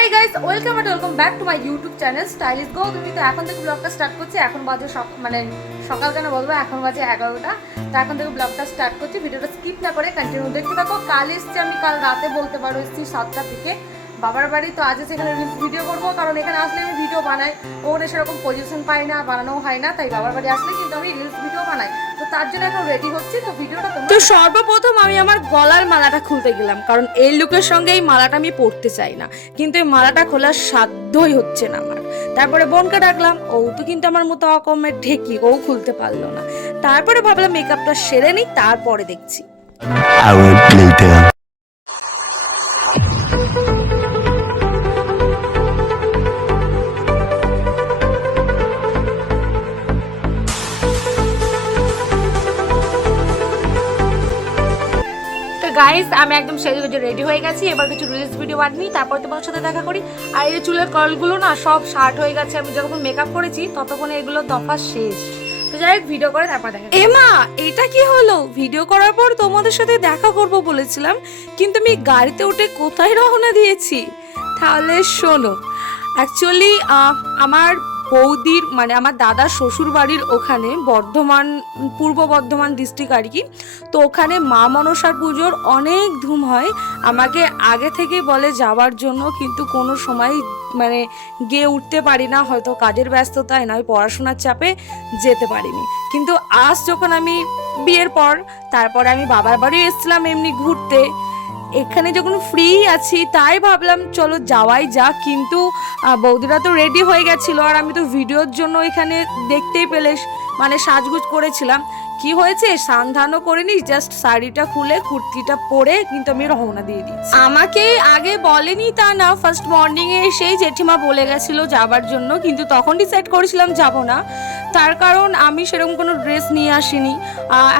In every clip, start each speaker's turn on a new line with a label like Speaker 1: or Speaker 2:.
Speaker 1: Hey guys welcome and welcome back to my YouTube channel stylish go তুমি তো এখন থেকে ব্লগটা স্টার্ট করছি, এখন বাজে মানে সকাল কেন বলব, এখন বাজে এগারোটা। তো এখন থেকে ব্লগটা স্টার্ট করছি, ভিডিওটা স্কিপ না করে কন্টিনিউ দেখতে থাকো। কাল এসছি আমি, কাল রাতে বলতে পারো এসছি সাতটা থেকে। বাবার বাড়ি, তো আজ এসে এখানে ভিডিও করব, কারণ এখানে আসলে আমি ভিডিও বানাই। ওখানে সেরকম পজিশন পাই না বানানো হয় না, তাই বাবার বাড়ি আসলে কিন্তু আমি রিলস ভিডিও বানাই। তো তার জন্য এখন রেডি হচ্ছি তো ভিডিওটা
Speaker 2: তো সর্বপ্রথম আমি আমার গলার মালাটা খুলতে গেলাম কারণ এই লুকের সঙ্গে এই মালাটা আমি পরতে চাই না। কিন্তু এই মালাটা খোলার সাধ্যই হচ্ছে না আমার। তারপরে বোনকে ডাকলাম ও তো কিন্তু আমার মতো অকমের ঢেকি ও খুলতে পারল না। তারপরে ভাবলাম মেকআপটা সেরে নিই তারপরে দেখছি। গাইস আমি একদম সেজে রেডি হয়ে গেছি। এবার কিছু রিলস ভিডিও বানিয়ে তারপর তোমার সাথে দেখা করি। আর এই চুলের কলগুলো না, সব শার্ট হয়ে গেছে। আমি যখন মেকআপ করেছি, ততক্ষণে এগুলো দফা শেষ। তো যাই হোক ভিডিও করে তারপর দেখা এমা, এটা কি হলো? ভিডিও করার পর তোমাদের সাথে দেখা করব বলেছিলাম, কিন্তু আমি গাড়িতে উঠে কোথায় রওনা দিয়েছি? তাহলে শোনো অ্যাকচুয়ালি আমার বৌদির মানে আমার দাদার শ্বশুর বাড়ির ওখানে বর্ধমান, পূর্ব বর্ধমান ডিস্ট্রিক্ট আর কি। তো ওখানে মা মনসার পুজোর অনেক ধুম হয়। আমাকে আগে থেকে বলে যাওয়ার জন্য, কিন্তু কোনো সময় মানে গিয়ে উঠতে পারি না। হয়তো কাজের ব্যস্ততায় নয়, পড়াশোনার চাপে যেতে পারিনি। কিন্তু আজ যখন আমি বিয়ের পর, তারপরে আমি বাবার বাড়ি এসেছিলাম এমনি ঘুরতে এখানে যখন ফ্রি আছি, তাই ভাবলাম চলো যাওয়াই যাক, কিন্তু বৌদিরা তো রেডি হয়ে গেছিল, আর আমি তো ভিডিওর জন্য এখানে দেখতেই পেলে মানে সাজগুজ করেছিলাম। কি হয়েছে? স্নান ধানও করিনি জাস্ট শাড়িটা খুলে কুর্তিটা পরে কিন্তু আমি রওনা দিয়ে দিচ্ছি আমাকে আগে বলেনি তা না ফার্স্ট মর্নিং এ এসেই জেঠিমা বলে গেছিল যাবার জন্য, কিন্তু তখন ডিসাইড করেছিলাম যাব না। তার কারণ আমি সেরকম কোনো ড্রেস নিয়ে আসিনি।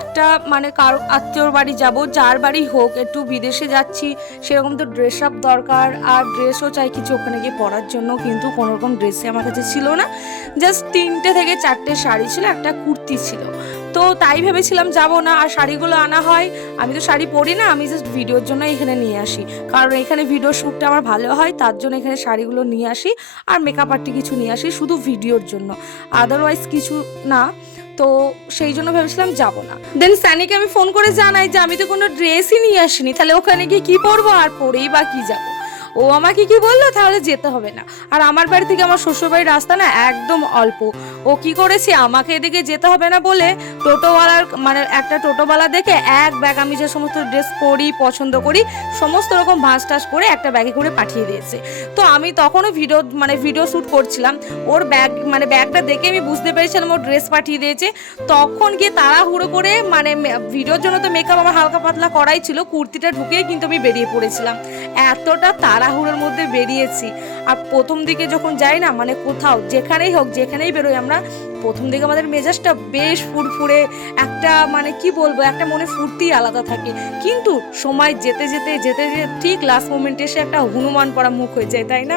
Speaker 2: একটা মানে কারও আত্মীয়র বাড়ি যাব, যার বাড়ি হোক, একটু বিদেশে যাচ্ছি, সেরকম তো ড্রেস আপ দরকার, আর ড্রেসও চাই কিছু ওখানে গিয়ে পরার জন্য, কিন্তু কোনো রকম ড্রেসই আমার কাছে ছিল না। জাস্ট তিনটে থেকে চারটে শাড়ি ছিল, একটা কুর্তি ছিল। তো তাই ভেবেছিলাম যাব না, আর শাড়িগুলো আনা হয়। আমি তো শাড়ি পরি না, আমি জাস্ট ভিডিওর জন্য এখানে নিয়ে আসি। কারণ এখানে ভিডিও শ্যুটটা আমার ভালো হয়, তার জন্য এখানে শাড়িগুলো নিয়ে আসি, আর মেকআপ আর্টি কিছু নিয়ে আসি, শুধু ভিডিওর জন্য। আদারওয়াইজ কিছু না, তো সেই জন্য ভেবেছিলাম যাব না। দেন স্যানিকে আমি ফোন করে জানাই যে, আমি তো কোনো ড্রেসই নিয়ে আসিনি, তাহলে ওখানে গিয়ে কি পরবো, আর পরেই বা কি যাব? ও আমাকে কি বলল? তাহলে যেতে হবে না। আর আমার বাড়ি থেকে আমার শ্বশুরবাড়ির রাস্তা না একদম অল্প। ও কি করেছে? আমাকে এদিকে যেতে হবে না বলে টোটোওয়ালার মানে একটা টোটোওয়ালা দেখে এক ব্যাগ আমি যে সমস্ত ড্রেস পরি, পছন্দ করি, সমস্ত রকম ভাঁজ টাস করে একটা ব্যাগে করে পাঠিয়ে দিয়েছে। তো আমি তখনও ভিডিও মানে ভিডিও শ্যুট করছিলাম। ওর ব্যাগ মানে ব্যাগটা দেখে আমি বুঝতে পেরেছিলাম ওর ড্রেস পাঠিয়ে দিয়েছে। তখন গিয়ে তাড়াহুড়ো করে মানে ভিডিওর জন্য তো মেকআপ আমার হালকা পাতলা করাই ছিল, কুর্তিটা ঢুকিয়ে কিন্তু আমি বেরিয়ে পড়েছিলাম। এতটা তাড়াহুড়োর মধ্যে বেরিয়েছি। আর প্রথম দিকে যখন যাই না মানে কোথাও, যেখানেই হোক, যেখানেই বেরোই আমরা, প্রথম দিকে আমাদের মেজাজটা বেশ ফুরফুরে, একটা মানে কি বলব, একটা মনে ফুর্তি আলাদা থাকে। কিন্তু সময় যেতে যেতে যেতে যেতে ঠিক লাস্ট মোমেন্টে এসে একটা হনুমান পড়া মুখ হয়ে যায়, তাই না?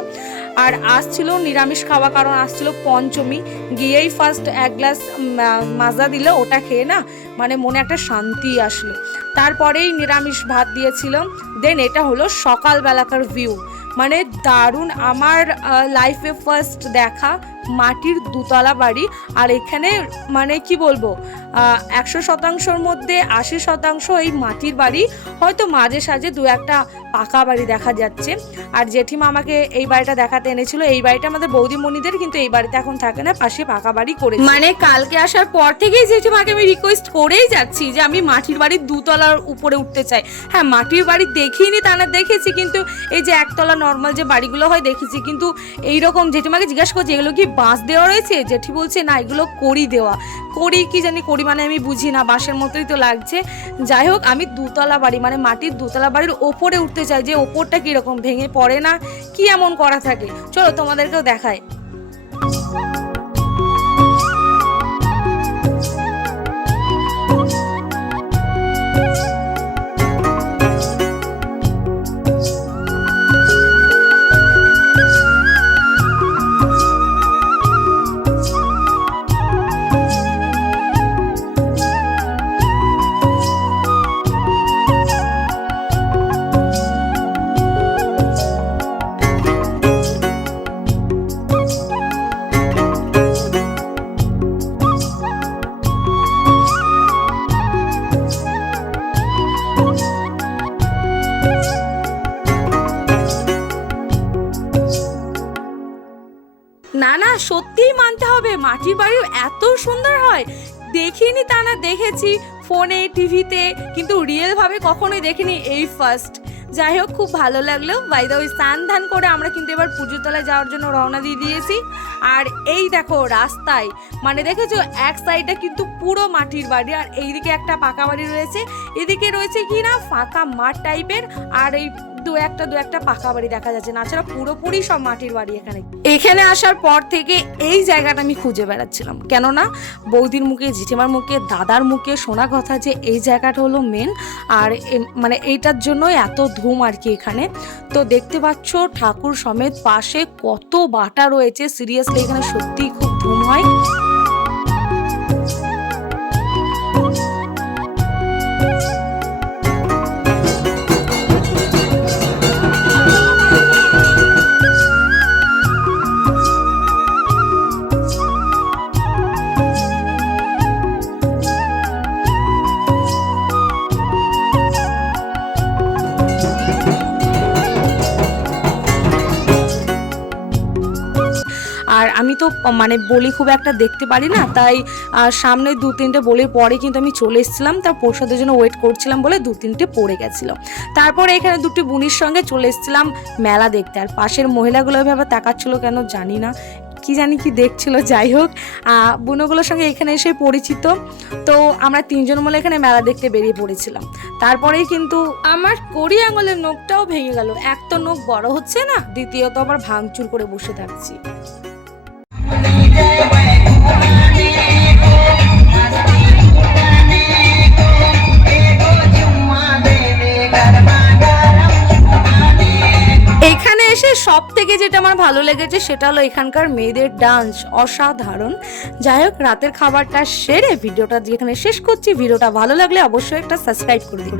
Speaker 2: আর আসছিল নিরামিষ খাওয়া কারণ আসছিল পঞ্চমী। গিয়েই ফার্স্ট এক গ্লাস মাজা দিল, ওটা খেয়ে না মানে মনে একটা শান্তি আসলো। তারপরেই নিরামিষ ভাত দিয়েছিলাম। দেন এটা হলো সকালবেলাকার ভিউ মানে দারুণ আমার লাইফে ফার্স্ট দেখা মাটির দুতলা বাড়ি। আর এখানে মানে কি বলব একশো শতাংশর মধ্যে আশি শতাংশ এই মাটির বাড়ি। হয়তো মাঝে সাঝে দু একটা পাকা বাড়ি দেখা যাচ্ছে। আর জেঠিমা আমাকে এই বাড়িটা দেখাতে এনেছিল। এই বাড়িটা আমাদের বৌদিমণিদের, কিন্তু এই বাড়িতে এখন থাকে না। পাশে পাকা বাড়ি করে মানে কালকে আসার পর থেকেই জেঠিমাকে আমি রিকোয়েস্ট করেই যাচ্ছি যে আমি মাটির বাড়ির দুতলার উপরে উঠতে চাই। হ্যাঁ মাটির বাড়ি দেখিনি তা না, দেখেছি। কিন্তু এই যে একতলা নর্মাল যে বাড়িগুলো হয়, দেখেছি। কিন্তু এইরকম জেঠিমাকে জিজ্ঞাসা করছি, এগুলো কি বাঁশ দেওয়া রয়েছে? জেঠি বলছে, না, এগুলো করি দেওয়া। করি কি জানি করি মানে আমি বুঝি না, বাঁশের মতোই তো লাগছে। যাই হোক, আমি দুতলা বাড়ি মানে মাটির দুতলা বাড়ির ওপরে উঠতে চাই যে ওপরটা কীরকম ভেঙে পড়ে না, কি এমন করা থাকে? চলো তোমাদেরকেও দেখায় সত্যিই মানতে হবে, মাটির বাড়ি এত সুন্দর হয়। দেখিনি তা না, দেখেছি। ফোনে, টিভিতে, কিন্তু রিয়েলভাবে কখনোই দেখিনি এই ফার্স্ট যাই হোক, খুব ভালো লাগল। বাই দ্য ওই স্নান ধান করে আমরা কিন্তু এবার পুজোর তলায় যাওয়ার জন্য রওনা দিয়ে দিয়েছি। আর এই দেখো রাস্তায় মানে দেখেছ, এক সাইডে কিন্তু পুরো মাটির বাড়ি, আর এইদিকে একটা পাকা বাড়ি রয়েছে। এদিকে রয়েছে কি না, ফাঁকা মাঠ টাইপের আর এই দু একটা দু একটা পাকা বাড়ি দেখা যাচ্ছে না ছাড়া পুরোপুরি সব মাটির বাড়ি এখানে। এখানে আসার পর থেকে এই জায়গাটা আমি খুঁজে বেড়াচ্ছিলাম। কেননা বৌদির মুখে, জেঠিমার মুখে, দাদার মুখে শোনা কথা যে এই জায়গাটা হলো মেন আর মানে এইটার জন্যই এত ধুম আর কি এখানে। তো দেখতে পাচ্ছ ঠাকুর সমেত পাশে কত বাটা রয়েছে। সিরিয়াসলি এখানে সত্যিই খুব ধুম হয়। আমি তো মানে বলি খুব একটা দেখতে পারি না, তাই সামনে দু তিনটে বলির পরে কিন্তু আমি চলে এসেছিলাম তার প্রসাদের জন্য ওয়েট করছিলাম বলে দু তিনটে পড়ে গেছিল। তারপরে এখানে দুটি বুনির সঙ্গে চলে এসেছিলাম মেলা দেখতে, আর পাশের মহিলাগুলো এভাবে তাকাচ্ছিল কেন জানি না, কি জানি কি দেখছিল, যাই হোক। বুনোগুলোর সঙ্গে এখানে এসে পরিচিত, তো আমরা তিনজন মিলে এখানে মেলা দেখতে বেরিয়ে পড়েছিলাম। তারপরেই কিন্তু আমার কড়ি আঙুলের নখটাও ভেঙে গেল, এক তো নখ বড় হচ্ছে না, দ্বিতীয়ত আবার ভাঙচুর করে বসে থাকছি। সব থেকে যেটা আমার ভালো লেগেছে সেটা হলো এখানকার মেয়েদের ডান্স অসাধারণ। যাই হোক, রাতের খাবারটা সেরে ভিডিওটা যেখানে শেষ করছি, ভিডিওটা ভালো লাগলে অবশ্যই একটা সাবস্ক্রাইব করে দিন